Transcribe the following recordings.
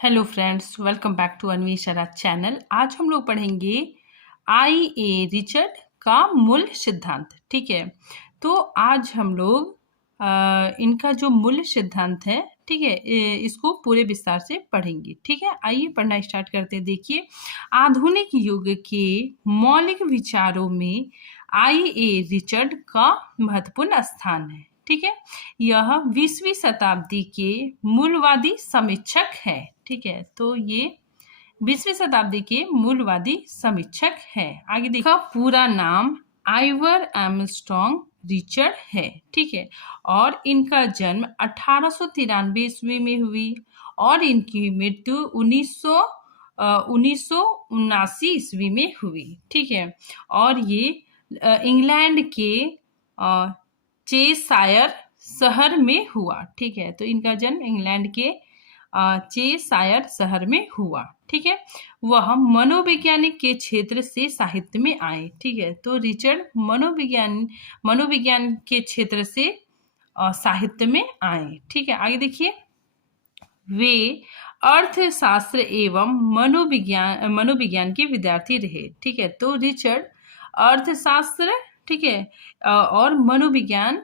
Hello friends, welcome back to Anvi Shara channel. आज हम लोग पढ़ेंगे आई ए रिचर्ड का मूल सिद्धांत। ठीक है, तो आज हम लोग इनका जो मूल सिद्धांत है, ठीक है, इसको पूरे विस्तार से पढ़ेंगे। ठीक है, आइए पढ़ना स्टार्ट करते हैं। देखिए, आधुनिक युग के मौलिक विचारों में आई ए रिचर्ड का महत्वपूर्ण स्थान है। ठीक है, यह 20वीं शताब्दी के मूलवादी समीक्षक है। ठीक है, तो ये 20वीं शताब्दी के मूलवादी समीक्षक है। आगे देखा, पूरा नाम आइवर आर्मस्ट्रॉन्ग रिचर्ड है। ठीक है, और इनका जन्म 1893 ईस्वी में हुई और इनकी मृत्यु 1979 ईस्वी में हुई। ठीक है, और ये इंग्लैंड के चेशायर शहर में हुआ। ठीक है, तो इनका जन्म इंग्लैंड के चेशायर शहर में हुआ। ठीक है, वह मनोवैज्ञानिक के क्षेत्र से साहित्य में आए। ठीक है, तो रिचर्ड मनोविज्ञान के क्षेत्र से साहित्य में आए। ठीक है, आगे देखिए, वे अर्थशास्त्र एवं मनोविज्ञान के विद्यार्थी रहे। ठीक है, तो रिचर्ड अर्थशास्त्र, ठीक है, और मनोविज्ञान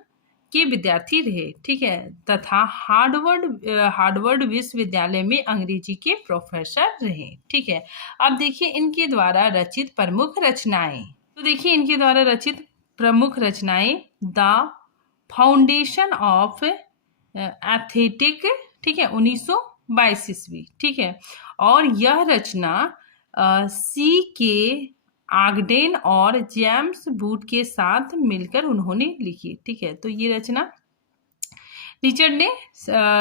के विद्यार्थी रहे। ठीक है, तथा हार्वर्ड विश्वविद्यालय में अंग्रेजी के प्रोफेसर रहे। ठीक है, अब देखिए इनके द्वारा रचित प्रमुख रचनाएं। तो देखिए इनके द्वारा रचित प्रमुख रचनाएं, द फाउंडेशन ऑफ एस्थेटिक, ठीक है, 1922 ईस्वी। ठीक है, और यह रचना सी के आगडेन और जेम्स बूट के साथ मिलकर उन्होंने लिखी। ठीक है, तो ये रचना रिचर्ड ने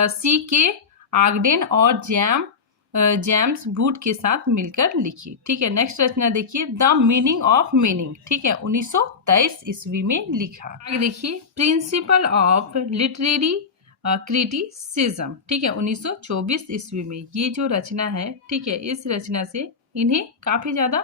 सी के आगडेन और जेम्स बूट के साथ मिलकर लिखी। ठीक है, नेक्स्ट रचना देखिए, द मीनिंग ऑफ मीनिंग। ठीक है, 1923 ईस्वी में लिखा। आगे देखिए, प्रिंसिपल ऑफ लिटरेरी क्रिटिसिज्म। ठीक है, 1924 ईस्वी में ये जो रचना है, ठीक है, इस रचना से इन्हें काफी ज्यादा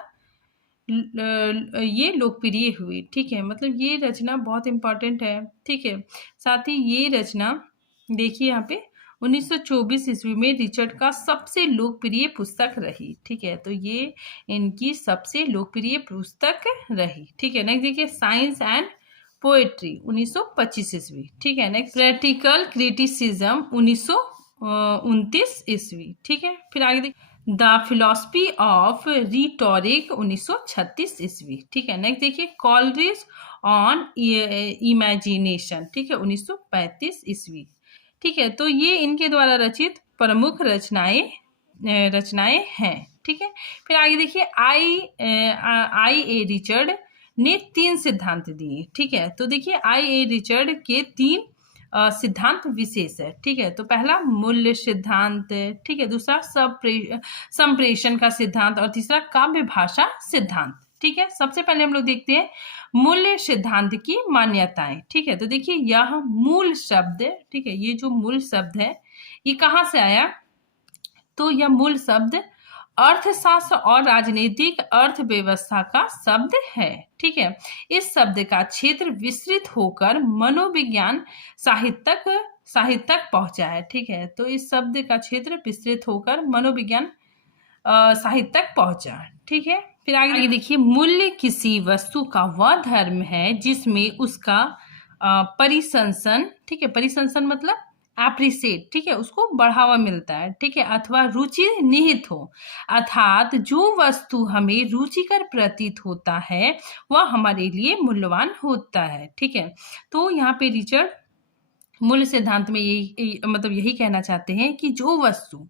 ये लोकप्रिय हुई। ठीक है, मतलब ये रचना बहुत इम्पोर्टेंट है। ठीक है, साथ ही ये रचना देखिए यहाँ पे 1924 ईस्वी में रिचर्ड का सबसे लोकप्रिय पुस्तक रही। ठीक है, तो ये इनकी सबसे लोकप्रिय पुस्तक रही। ठीक है, नेक्स्ट देखिए, साइंस एंड पोएट्री 1925 ईस्वी। ठीक है, नेक्स्ट प्रैक्टिकल क्रिटिसिज्म 1929 ईस्वी। ठीक है, फिर आगे देखिए, द फिलोसफी ऑफ रिटोरिक 1936 ईस्वी। ठीक है, नेक्स्ट देखिए, कॉलरिज ऑन इमेजिनेशन, ठीक है, 1935 ईस्वी। ठीक है, तो ये इनके द्वारा रचित प्रमुख रचनाएं हैं। ठीक है, फिर आगे देखिए, आई ए रिचर्ड ने 3 सिद्धांत दिए। ठीक है, तो देखिए आई ए रिचर्ड के 3 सिद्धांत विशेष है। ठीक है, तो पहला मूल्य सिद्धांत, ठीक है, दूसरा संप्रेषण का सिद्धांत और तीसरा काव्य भाषा सिद्धांत। ठीक है, सबसे पहले हम लोग देखते हैं मूल्य सिद्धांत की मान्यताएं। ठीक है, तो देखिए यह मूल शब्द, ठीक है, ये जो मूल शब्द है ये कहाँ से आया, तो यह मूल शब्द अर्थशास्त्र और राजनीतिक अर्थव्यवस्था का शब्द है। ठीक है, इस शब्द का क्षेत्र विस्तृत होकर मनोविज्ञान साहित्य तक पहुंचा है। ठीक है, तो इस शब्द का क्षेत्र विस्तृत होकर मनोविज्ञान साहित्य तक पहुंचा। ठीक है, फिर आगे देखिए, मूल्य किसी वस्तु का वह धर्म है जिसमें उसका परिसंसन, ठीक है, परिसंसन मतलब एप्रिसिएट, ठीक है, उसको बढ़ावा मिलता है। ठीक है, अथवा रुचि निहित हो, अर्थात जो वस्तु हमें रुचिकर प्रतीत होता है वह हमारे लिए मूल्यवान होता है। ठीक है, तो यहाँ पे रिचर्ड मूल सिद्धांत में यही कहना चाहते हैं कि जो वस्तु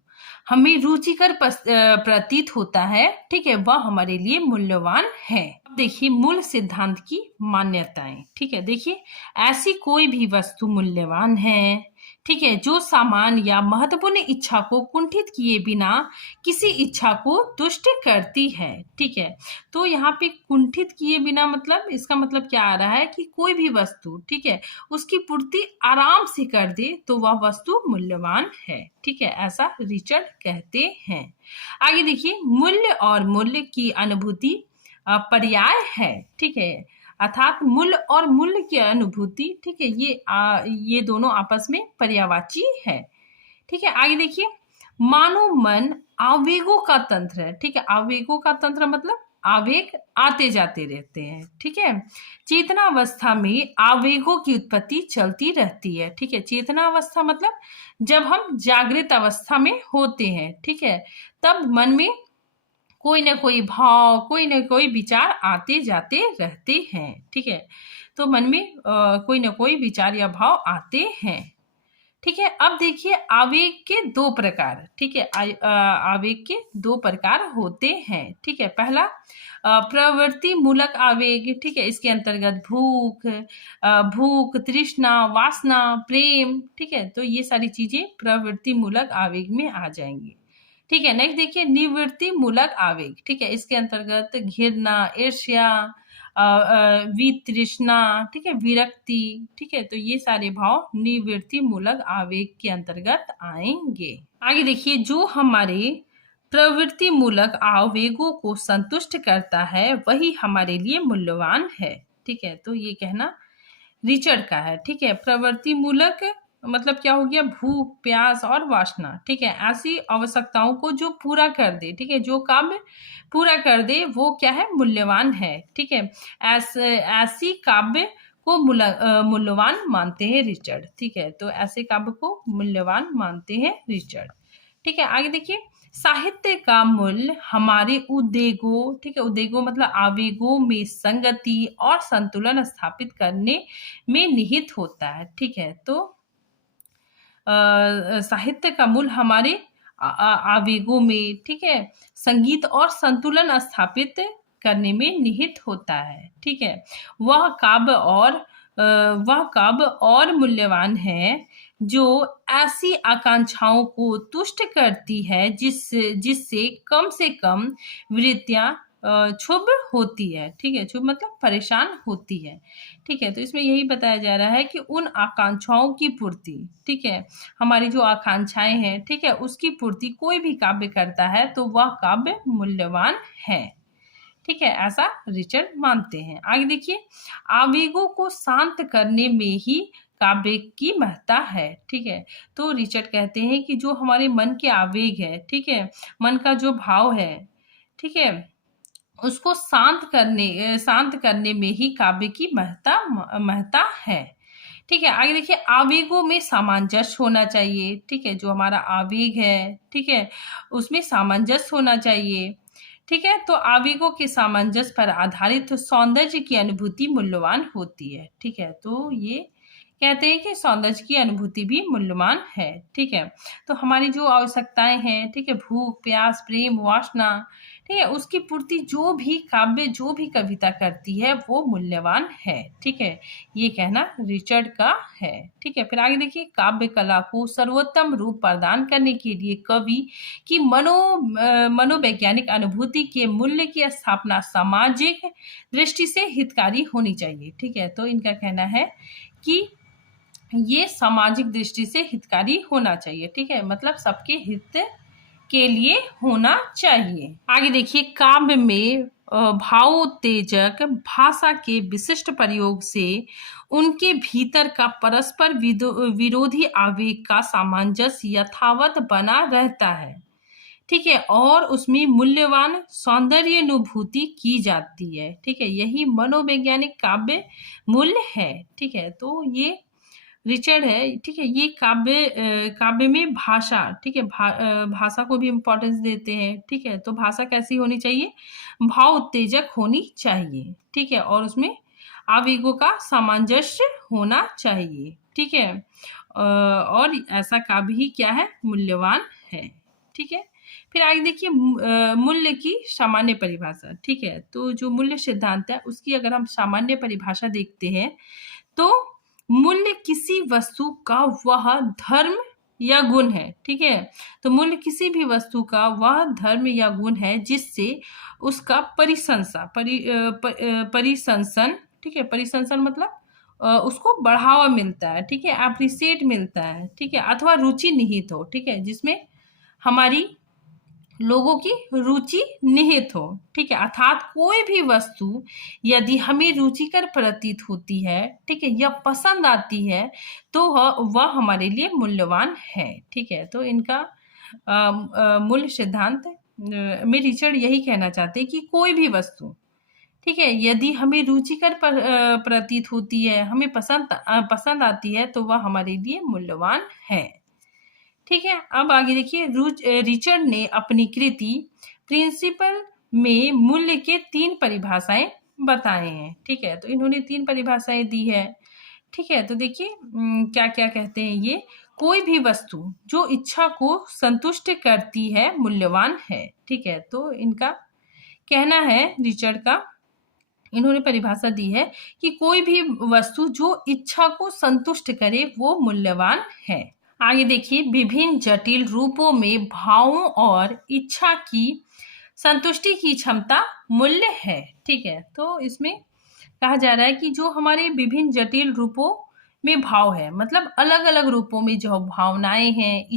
हमें रुचिकर प्रतीत होता है, ठीक है, वह हमारे लिए मूल्यवान है। अब देखिए मूल सिद्धांत की मान्यताएं। ठीक है, देखिए ऐसी कोई भी वस्तु मूल्यवान है, ठीक है, जो सामान या महत्वपूर्ण इच्छा को कुंठित किए बिना किसी इच्छा को तुष्ट करती है। ठीक है, तो यहाँ पे कुंठित किए बिना मतलब इसका मतलब क्या आ रहा है कि कोई भी वस्तु, ठीक है, उसकी पूर्ति आराम से कर दे तो वह वस्तु मूल्यवान है। ठीक है, ऐसा रिचर्ड कहते हैं। आगे देखिए, मूल्य और मूल्य की अनुभूति पर्याय है। ठीक है, अर्थात मूल्य और मूल्य की अनुभूति, ठीक है, ये दोनों आपस में पर्यायवाची है। ठीक है, आगे देखिए, मानव मन आवेगों का तंत्र है। ठीक है, आवेगों का तंत्र मतलब आवेग आते जाते रहते हैं। ठीक है, चेतनावस्था में आवेगों की उत्पत्ति चलती रहती है। ठीक है, चेतनावस्था मतलब जब हम जागृत अवस्था में होते हैं। ठीक है, तब मन में कोई ना कोई भाव, कोई ना कोई विचार आते जाते रहते हैं। ठीक है, तो मन में कोई ना कोई विचार या भाव आते हैं। ठीक है, अब देखिए आवेग के दो प्रकार। ठीक है, आवेग के दो प्रकार होते हैं। ठीक है, पहला प्रवृत्ति मूलक आवेग। ठीक है, इसके अंतर्गत भूख, तृष्णा, वासना, प्रेम। ठीक है, तो ये सारी चीजें प्रवृत्ति मूलक आवेग में आ जाएंगी। ठीक है, नेक्स्ट देखिए निवृत्ति मूलक आवेग। ठीक है, इसके अंतर्गत घृणा, ईर्ष्या, वितृष्णा, ठीक है, विरक्ति। ठीक है, तो ये सारे भाव निवृत्ति मूलक आवेग के अंतर्गत आएंगे। आगे देखिए जो हमारे प्रवृत्ति मूलक आवेगों को संतुष्ट करता है वही हमारे लिए मूल्यवान है। ठीक है, तो ये कहना रिचर्ड का है। ठीक है, प्रवृत्ति मूलक मतलब क्या हो गया, भूख, प्यास और वासना। ठीक है, ऐसी आवश्यकताओं को जो पूरा कर दे, ठीक है, जो काम पूरा कर दे वो क्या है, मूल्यवान है। ठीक है, ऐसी काव्य को मूल्यवान मानते हैं रिचर्ड। ठीक है, तो ऐसे काव्य को मूल्यवान मानते हैं रिचर्ड। ठीक है, आगे देखिए साहित्य का मूल्य हमारे उद्वेगों, ठीक है, उद्वेगों मतलब आवेगों में संगति और संतुलन स्थापित करने में निहित होता है। ठीक है, तो साहित्य का मूल हमारे आवेगों में, ठीक है, संगीत और संतुलन स्थापित करने में निहित होता है। ठीक है, वह काव्य और मूल्यवान है जो ऐसी आकांक्षाओं को तुष्ट करती है जिससे कम से कम वृत्तियां क्षुब्ध होती है। ठीक है, क्षुब्ध मतलब परेशान होती है। ठीक है, तो इसमें यही बताया जा रहा है कि उन आकांक्षाओं की पूर्ति, ठीक है, हमारी जो आकांक्षाएं हैं, ठीक है, उसकी पूर्ति कोई भी काव्य करता है तो वह काव्य मूल्यवान है। ठीक है, ऐसा रिचर्ड मानते हैं। आगे देखिए आवेगों को शांत करने में ही काव्य की महत्ता है। ठीक है, तो रिचर्ड कहते हैं कि जो हमारे मन के आवेग है, ठीक है, मन का जो भाव है, ठीक है, उसको शांत करने में ही काव्य की महत्ता है। ठीक है, आगे देखिए आवेगों में सामंजस्य होना चाहिए। ठीक है, जो हमारा आवेग है, ठीक है, उसमें सामंजस्य होना चाहिए। ठीक है, तो आवेगों के सामंजस्य पर आधारित सौंदर्य की अनुभूति मूल्यवान होती है। ठीक है, तो ये कहते हैं कि सौंदर्य की अनुभूति भी मूल्यवान है। ठीक है, तो हमारी जो आवश्यकताएं हैं, ठीक है, भूख, प्यास, प्रेम, वासना, ठीक है, उसकी पूर्ति जो भी काव्य, जो भी कविता करती है वो मूल्यवान है। ठीक है, ये कहना रिचर्ड का है। ठीक है, फिर आगे देखिए काव्य कला को सर्वोत्तम रूप प्रदान करने के लिए कवि की मनोवैज्ञानिक अनुभूति के मूल्य की स्थापना सामाजिक दृष्टि से हितकारी होनी चाहिए। ठीक है, तो इनका कहना है कि ये सामाजिक दृष्टि से हितकारी होना चाहिए। ठीक है, मतलब सबके हित के लिए होना चाहिए। आगे देखिए काव्य में भावोत्तेजक भाषा के विशिष्ट प्रयोग से उनके भीतर का परस्पर विरोधी आवेग का सामंजस्य यथावत बना रहता है। ठीक है, और उसमें मूल्यवान सौंदर्य अनुभूति की जाती है। ठीक है, यही मनोवैज्ञानिक काव्य मूल्य है। ठीक है, तो ये रिचर्ड है। ठीक है, ये काव्य में भाषा, ठीक है, भाषा को भी इम्पोर्टेंस देते हैं। ठीक है, तो भाषा कैसी होनी चाहिए, भाव उत्तेजक होनी चाहिए। ठीक है, और उसमें आवेगों का सामंजस्य होना चाहिए। ठीक है, और ऐसा काव्य ही क्या है, मूल्यवान है। ठीक है, फिर आगे देखिए मूल्य की सामान्य परिभाषा। ठीक है, तो जो मूल्य सिद्धांत है उसकी अगर हम सामान्य परिभाषा देखते हैं तो मूल्य किसी वस्तु का वह धर्म या गुण है। ठीक है, तो मूल्य किसी भी वस्तु का वह धर्म या गुण है जिससे उसका परिसंसन, ठीक है, परिसंसन मतलब उसको बढ़ावा मिलता है। ठीक है, अप्रिसिएट मिलता है। ठीक है, अथवा रुचि निहित हो। ठीक है, जिसमें हमारी लोगों की रुचि निहित हो। ठीक है, अर्थात कोई भी वस्तु यदि हमें रुचिकर प्रतीत होती है, ठीक है, या पसंद आती है तो वह हमारे लिए मूल्यवान है। ठीक है, तो इनका मूल सिद्धांत में रिचर्ड यही कहना चाहते हैं कि कोई भी वस्तु, ठीक है, यदि हमें रुचिकर प्रतीत होती है, हमें पसंद आती है, तो वह हमारे लिए मूल्यवान है। ठीक है, अब आगे देखिए, रिचर्ड ने अपनी कृति प्रिंसिपल में मूल्य के 3 परिभाषाएं बताए हैं। ठीक है, तो इन्होंने 3 परिभाषाएं दी है। ठीक है, तो देखिए क्या क्या कहते हैं ये, कोई भी वस्तु जो इच्छा को संतुष्ट करती है मूल्यवान है। ठीक है, तो इनका कहना है रिचर्ड का, इन्होंने परिभाषा दी है कि कोई भी वस्तु जो इच्छा को संतुष्ट करे वो मूल्यवान है। आगे देखिए, विभिन्न जटिल रूपों में भावों और इच्छा की संतुष्टि की क्षमता मूल्य है। ठीक है, तो इसमें कहा जा रहा है कि जो हमारे विभिन्न जटिल रूपों में भाव है, मतलब अलग अलग रूपों में जो भावनाएं हैं,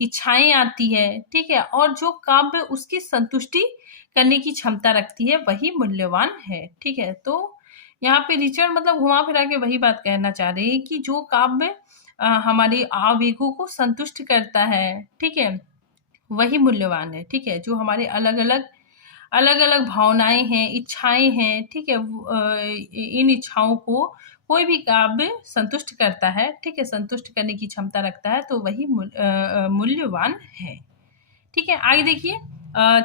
इच्छाएं आती है, ठीक है, और जो काव्य उसकी संतुष्टि करने की क्षमता रखती है वही मूल्यवान है। ठीक है, तो यहाँ पे रिचर्ड मतलब घुमा फिरा के वही बात कहना चाह रहे हैं कि जो काव्य हमारे आवेगों को संतुष्ट करता है, ठीक है, वही मूल्यवान है। ठीक है, जो हमारे अलग अलग भावनाएं हैं, इच्छाएं हैं, ठीक है, इन इच्छाओं को कोई भी काव्य संतुष्ट करता है, ठीक है, संतुष्ट करने की क्षमता रखता है, तो वही मूल्यवान है। ठीक है, आगे देखिए,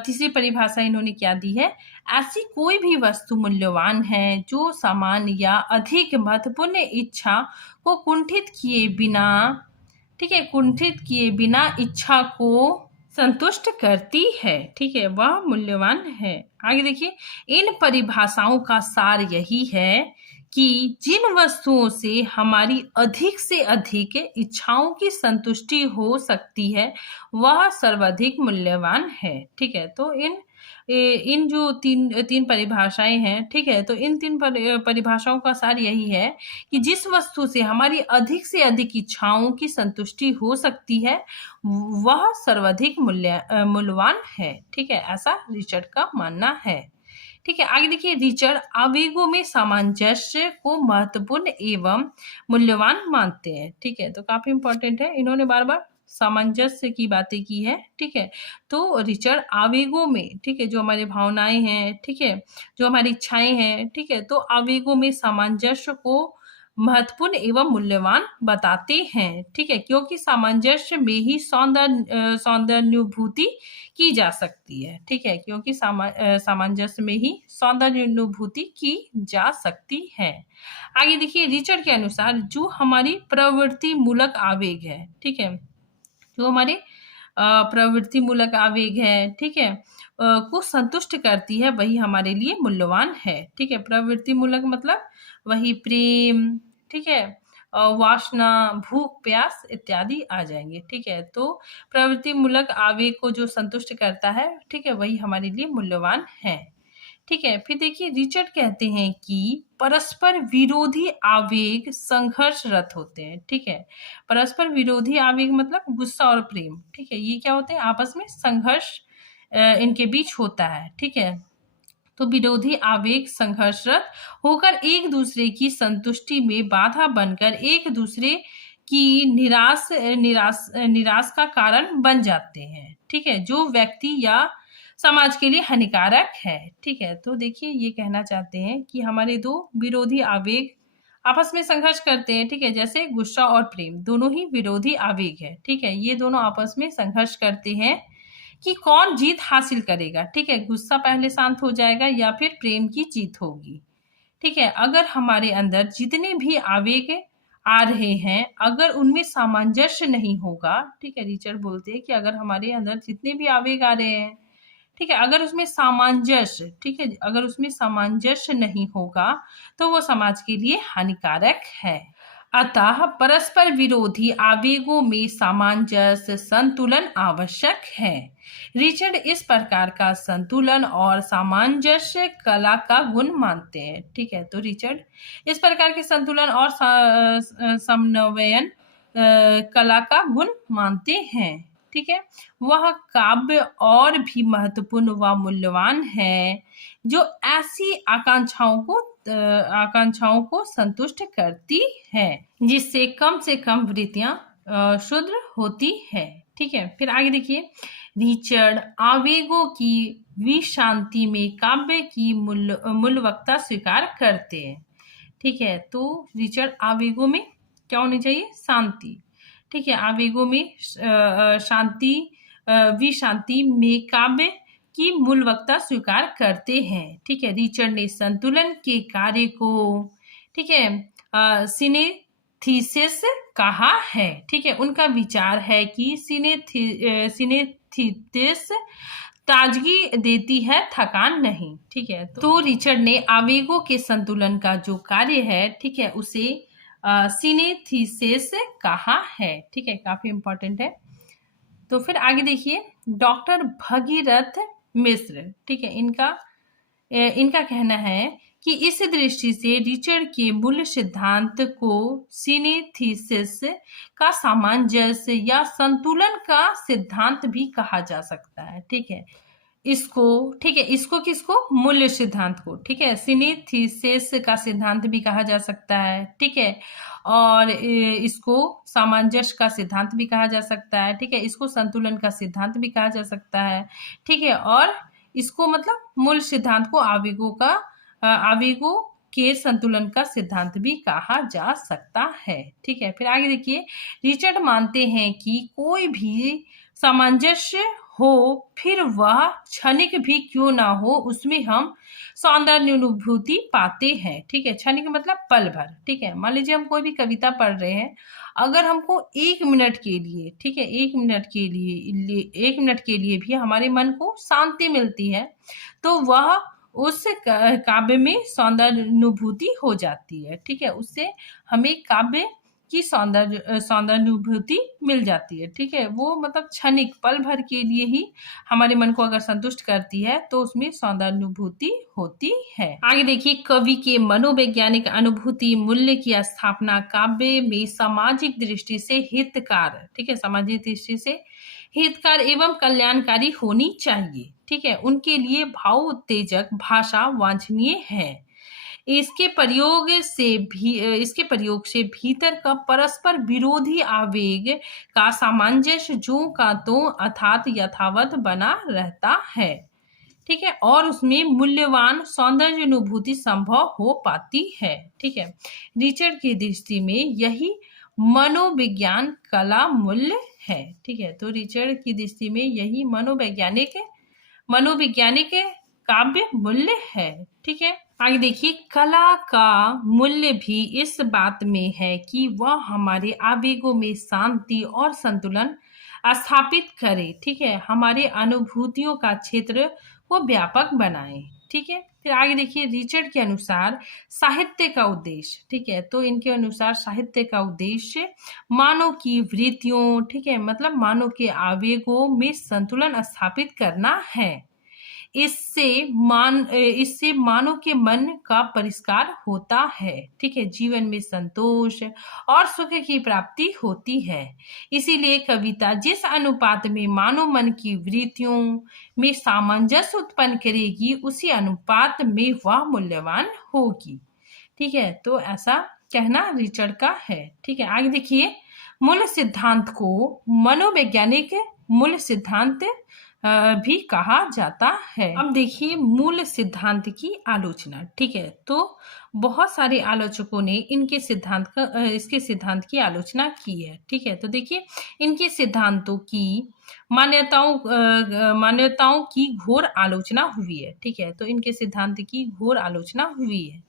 तीसरी परिभाषा इन्होंने क्या दी है, ऐसी कोई भी वस्तु मूल्यवान है जो समान या अधिक महत्वपूर्ण इच्छा को कुंठित किए बिना, ठीक है, कुंठित किए बिना इच्छा को संतुष्ट करती है। ठीक है, वह मूल्यवान है। आगे देखिए, इन परिभाषाओं का सार यही है कि जिन वस्तुओं से हमारी अधिक से अधिक इच्छाओं की संतुष्टि हो सकती है वह सर्वाधिक मूल्यवान है। ठीक है, तो इन जो तीन परिभाषाएं हैं, ठीक है, तो इन 3 परिभाषाओं का सार यही है कि जिस वस्तु से हमारी अधिक से अधिक इच्छाओं की संतुष्टि हो सकती है वह सर्वाधिक मूल्यवान है। ठीक है, ऐसा रिचर्ड का मानना है। ठीक है, आगे देखिए, रिचर्ड आवेगों में सामंजस्य को महत्वपूर्ण एवं मूल्यवान मानते हैं। ठीक है, तो काफी इंपॉर्टेंट है, इन्होंने बार बार सामंजस्य की बातें की है। ठीक है, तो रिचर्ड आवेगों में, ठीक है, जो हमारी भावनाएं हैं, ठीक है, जो हमारी इच्छाएं हैं, ठीक है, तो आवेगों में सामंजस्य को महत्वपूर्ण एवं मूल्यवान बताते हैं। ठीक है, क्योंकि सामंजस्य में ही सौंदर्यानुभूति की जा सकती है। ठीक है, क्योंकि सामंजस्य में ही सौंदर्यानुभूति की जा सकती है। आगे देखिए, रिचर्ड के अनुसार जो हमारी प्रवृत्ति मूलक आवेग है, ठीक है, जो हमारे प्रवृत्ति मूलक आवेग है, ठीक है, को संतुष्ट करती है वही हमारे लिए मूल्यवान है। ठीक है, प्रवृत्ति मूलक मतलब वही प्रेम, ठीक है, वासना, भूख, प्यास इत्यादि आ जाएंगे। ठीक है, तो प्रवृत्ति मूलक आवेग को जो संतुष्ट करता है, ठीक है, वही हमारे लिए मूल्यवान है। ठीक है, फिर देखिए, रिचर्ड कहते हैं कि परस्पर विरोधी आवेग संघर्षरत होते हैं। ठीक है, परस्पर विरोधी आवेग मतलब गुस्सा और प्रेम, ठीक है, ये क्या होते हैं, आपस में संघर्ष इनके बीच होता है। ठीक है, तो विरोधी आवेग संघर्षरत होकर एक दूसरे की संतुष्टि में बाधा बनकर एक दूसरे की निराश का कारण बन जाते हैं। ठीक है, जो व्यक्ति या समाज के लिए हानिकारक है। ठीक है, तो देखिए, ये कहना चाहते हैं कि हमारे 2 विरोधी आवेग आपस में संघर्ष करते हैं। ठीक है, जैसे गुस्सा और प्रेम दोनों ही विरोधी आवेग है। ठीक है, ये दोनों आपस में संघर्ष करते हैं कि कौन जीत हासिल करेगा। ठीक है, गुस्सा पहले शांत हो जाएगा या फिर प्रेम की जीत होगी। ठीक है, अगर हमारे अंदर जितने भी आवेग आ रहे हैं, अगर उनमें सामंजस्य नहीं होगा, ठीक है, रिचर्ड बोलते हैं कि अगर हमारे अंदर जितने भी आवेग आ रहे हैं, ठीक है, अगर उसमें सामंजस्य, ठीक है, अगर उसमें सामंजस्य नहीं होगा तो वो समाज के लिए हानिकारक है। अतः परस्पर विरोधी आवेगों में सामंजस्य संतुलन आवश्यक है। रिचर्ड इस प्रकार का संतुलन और सामंजस्य कला का गुण मानते हैं। ठीक है, तो रिचर्ड इस प्रकार के संतुलन और समन्वयन कला का गुण मानते हैं। ठीक है, वह काव्य और भी महत्वपूर्ण व मूल्यवान है जो ऐसी आकांक्षाओं को संतुष्ट करती है जिससे कम वृत्तियां शुद्र होती है। ठीक है, फिर आगे देखिए, रिचर्ड आवेगों की विशांति में काव्य की मूल्यवत्ता स्वीकार करते हैं। ठीक है, तो रिचर्ड आवेगों में क्या होनी चाहिए? शांति। ठीक है, आवेगों में शांति, विशांति में काव्य की मूल्यवत्ता स्वीकार करते हैं। ठीक है, रिचर्ड ने संतुलन के कार्य को, ठीक है, सिनेस्थीसिस कहा है। ठीक है, उनका विचार है कि सिनेस्थीसिस ताजगी देती है, थकान नहीं। ठीक है, तो रिचर्ड ने आवेगों के संतुलन का जो कार्य है, ठीक है, उसे सिनेस्थीसिस कहा है। ठीक है, काफी इंपॉर्टेंट है। तो फिर आगे देखिए, डॉक्टर भगीरथ मिश्र, ठीक है, इनका कहना है कि इस दृष्टि से रिचर्ड के मूल सिद्धांत को सिनेस्थीसिस का सामंजस्य या संतुलन का सिद्धांत भी कहा जा सकता है। ठीक है, इसको किसको? मूल्य सिद्धांत को। ठीक है, सिनेस्थीसिस का सिद्धांत भी कहा जा सकता है। ठीक है, और इसको सामंजस्य का सिद्धांत भी कहा जा सकता है। ठीक है, इसको संतुलन का सिद्धांत भी कहा जा सकता है। ठीक है, और इसको मतलब मूल सिद्धांत को आवेगों के संतुलन का सिद्धांत भी कहा जा सकता है। ठीक है, फिर आगे देखिए, रिचर्ड मानते हैं कि कोई भी सामंजस्य हो, फिर वह क्षणिक भी क्यों ना हो, उसमें हम सौंदर्यानुभूति पाते हैं। ठीक है, क्षणिक मतलब पल भर। ठीक है, मान लीजिए हम कोई भी कविता पढ़ रहे हैं, अगर हमको 1 मिनट के लिए, ठीक है, 1 मिनट के लिए भी हमारे मन को शांति मिलती है, तो वह उस काव्य में सौंदर्यानुभूति हो जाती है। ठीक है, उससे हमें काव्य की सौंदर्यानुभूति मिल जाती है। ठीक है, वो मतलब क्षणिक पल भर के लिए ही हमारे मन को अगर संतुष्ट करती है, तो उसमें सौंदर्यानुभूति होती है। आगे देखिए, कवि के मनोवैज्ञानिक अनुभूति मूल्य की स्थापना काव्य में सामाजिक दृष्टि से हितकार, ठीक है, सामाजिक दृष्टि से हितकार एवं कल्याणकारी होनी चाहिए। ठीक है, उनके लिए भाव उत्तेजक भाषा वांछनीय है। इसके प्रयोग से भीतर का परस्पर विरोधी आवेग का सामंजस्य जो का तो अर्थात यथावत बना रहता है। ठीक है, और उसमें मूल्यवान सौंदर्य अनुभूति संभव हो पाती है। ठीक है, रिचर्ड की दृष्टि में यही मनोविज्ञान कला मूल्य है। ठीक है, तो रिचर्ड की दृष्टि में यही मनोवैज्ञानिक काव्य मूल्य है। ठीक है, आगे देखिए, कला का मूल्य भी इस बात में है कि वह हमारे आवेगों में शांति और संतुलन स्थापित करे। ठीक है, हमारे अनुभूतियों का क्षेत्र को व्यापक बनाए। ठीक है, फिर आगे देखिए, रिचर्ड के अनुसार साहित्य का उद्देश्य, ठीक है, तो इनके अनुसार साहित्य का उद्देश्य मानव की वृत्तियों, ठीक है, मतलब मानव के आवेगों में संतुलन स्थापित करना है। इससे मानव के मन का परिष्कार होता है। ठीक है, जीवन में संतोष और सुख की प्राप्ति होती है। इसीलिए कविता जिस अनुपात में मानव मन की वृत्तियों में सामंजस्य उत्पन्न करेगी, उसी अनुपात में वह मूल्यवान होगी। ठीक है, तो ऐसा कहना रिचर्ड का है। ठीक है, आगे देखिए, मूल सिद्धांत को मनोवैज्ञानिक मूल सिद्धांत भी कहा जाता है। अब देखिए, मूल सिद्धांत की आलोचना। ठीक है, तो बहुत सारे आलोचकों ने इसके सिद्धांत की आलोचना की है। ठीक है, तो देखिए, इनके सिद्धांतों की मान्यताओं की घोर आलोचना हुई है। ठीक है, तो इनके सिद्धांत की घोर आलोचना हुई है।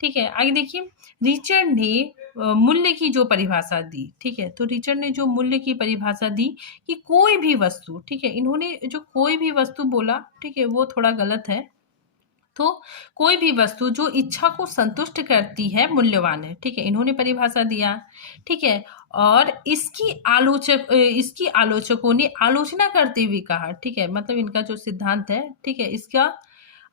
ठीक है, आगे देखिए, रिचर्ड ने मूल्य की जो परिभाषा दी। ठीक है, तो रिचर्ड ने जो मूल्य की परिभाषा दी कि कोई भी वस्तु, ठीक है, इन्होंने जो कोई भी वस्तु बोला, ठीक है, वो थोड़ा गलत है। तो कोई भी वस्तु जो इच्छा को संतुष्ट करती है मूल्यवान है। ठीक है, इन्होंने परिभाषा दिया। ठीक है, और इसकी आलोचकों ने आलोचना करते हुए कहा। ठीक है, मतलब इनका जो सिद्धांत है, ठीक है, इसका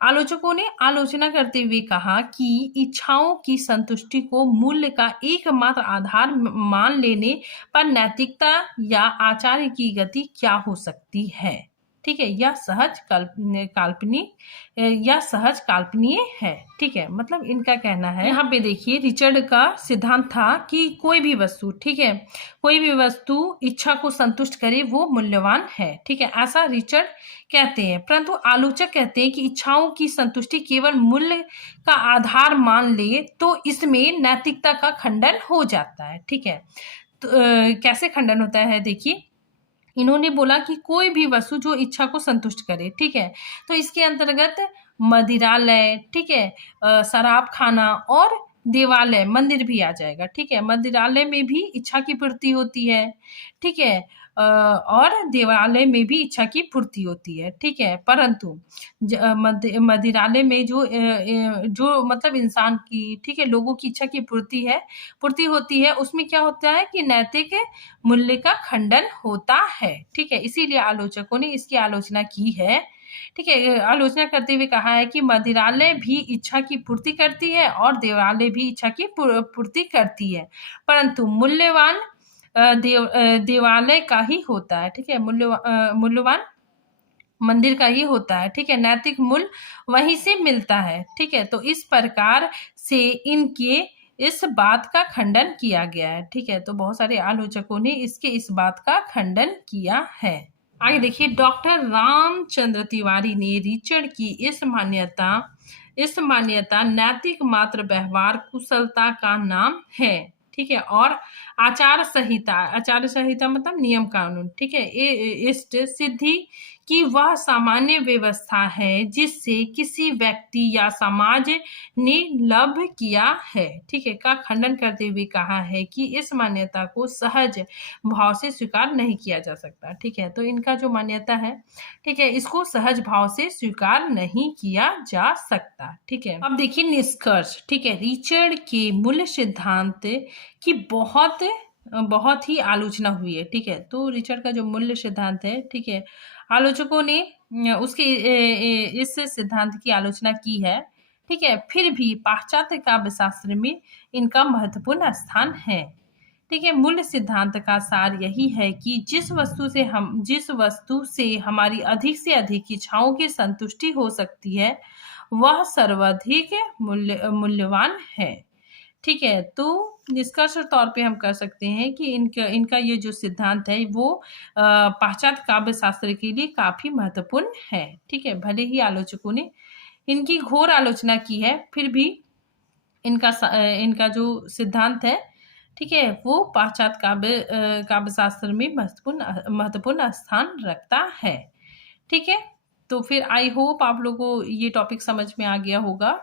आलोचकों ने आलोचना करते हुए कहा कि इच्छाओं की संतुष्टि को मूल्य का एकमात्र आधार मान लेने पर नैतिकता या आचार्य की गति क्या हो सकती है। ठीक है, यह सहज काल्पनीय है। ठीक है, मतलब इनका कहना है, यहाँ पे देखिए रिचर्ड का सिद्धांत था कि कोई भी वस्तु, ठीक है, कोई भी वस्तु इच्छा को संतुष्ट करे वो मूल्यवान है। ठीक है, ऐसा रिचर्ड कहते हैं, परंतु आलोचक कहते हैं कि इच्छाओं की संतुष्टि केवल मूल्य का आधार मान ले तो इसमें नैतिकता का खंडन हो जाता है। ठीक है, तो कैसे खंडन होता है, देखिए इन्होंने बोला कि कोई भी वस्तु जो इच्छा को संतुष्ट करे, ठीक है, तो इसके अंतर्गत मदिरालय, ठीक है, शराब खाना और देवालय, मंदिर भी आ जाएगा। ठीक है, मदिरालय में भी इच्छा की पूर्ति होती है। ठीक है, और देवालय में भी इच्छा की पूर्ति होती है। ठीक है, परंतु मदिरालय में जो मतलब इंसान की, ठीक है, लोगों की इच्छा की पूर्ति होती है, उसमें क्या होता है कि नैतिक मूल्य का खंडन होता है। ठीक है, इसीलिए आलोचकों ने इसकी आलोचना की है। ठीक है, आलोचना करते हुए कहा है कि मदिरालय भी इच्छा की पूर्ति करती है और देवालय भी इच्छा की पूर्ति करती है, परंतु मूल्यवान देवालय का ही होता है। ठीक है, मूल्यवान मंदिर का ही होता है। ठीक है, नैतिक मूल्य वहीं से मिलता है। ठीक है, तो इस प्रकार से इनके इस बात का खंडन किया गया है। ठीक है, तो बहुत सारे आलोचकों ने इस बात का खंडन किया है। आगे देखिए, डॉक्टर रामचंद्र तिवारी ने रिचर्ड की इस मान्यता नैतिक मात्र व्यवहार कुशलता का नाम है। ठीक है, और आचार संहिता मतलब नियम कानून, ठीक है, इष्ट सिद्धि की वह सामान्य व्यवस्था है जिससे किसी व्यक्ति या समाज ने लाभ किया है। ठीक है, का खंडन करते हुए कहा है कि इस मान्यता को सहज भाव से स्वीकार नहीं किया जा सकता। ठीक है, तो इनका जो मान्यता है, ठीक है, इसको सहज भाव से स्वीकार नहीं किया जा सकता। ठीक है, अब देखिए निष्कर्ष। ठीक है, रिचर्ड के मूल सिद्धांत की बहुत ही आलोचना हुई है। ठीक है, तो रिचर्ड का जो मूल्य सिद्धांत है, ठीक है, आलोचकों ने उसके इस सिद्धांत की आलोचना की है। ठीक है, फिर भी पाश्चात्य काव्य शास्त्र में इनका महत्वपूर्ण स्थान है। ठीक है, मूल्य सिद्धांत का सार यही है कि जिस वस्तु से हमारी अधिक से अधिक इच्छाओं की संतुष्टि हो सकती है वह सर्वाधिक मूल्यवान है। ठीक है, तो निष्कर्ष तौर पे हम कह सकते हैं कि इनका ये जो सिद्धांत है वो पाश्चात्य काव्य शास्त्र के लिए काफी महत्वपूर्ण है। ठीक है, भले ही आलोचकों ने इनकी घोर आलोचना की है, फिर भी इनका जो सिद्धांत है, ठीक है, वो पाश्चात्य काव्य शास्त्र में महत्वपूर्ण स्थान रखता है। ठीक है, तो फिर आई होप आप लोगों को ये टॉपिक समझ में आ गया होगा।